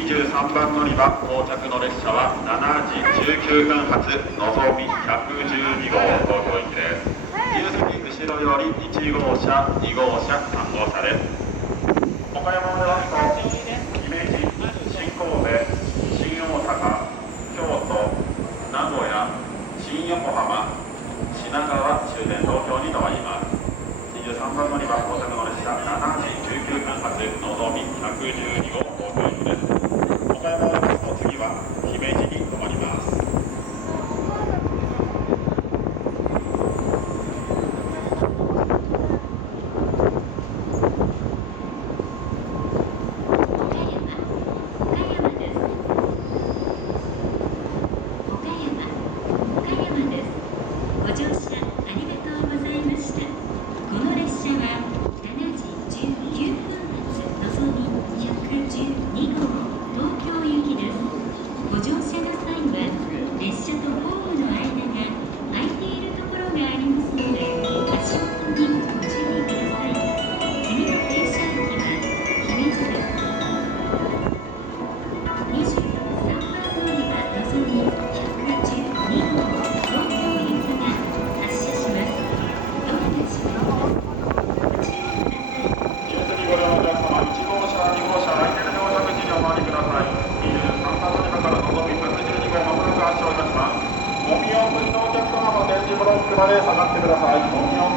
23番乗り場到着の列車は7時19分発のぞみ112号東京行きです。自由席後ろより1号車、2号車、3号車です。岡山までは姫路、新神戸、新大阪、京都、名古屋、新横浜、品川、終点東京に停まります。23番乗り場到着の列車7時19分発のぞみ112号東京行きです。岡山を出ますと次は姫路に停まります。お見送りのお客様は電磁ブロックまで下がってください。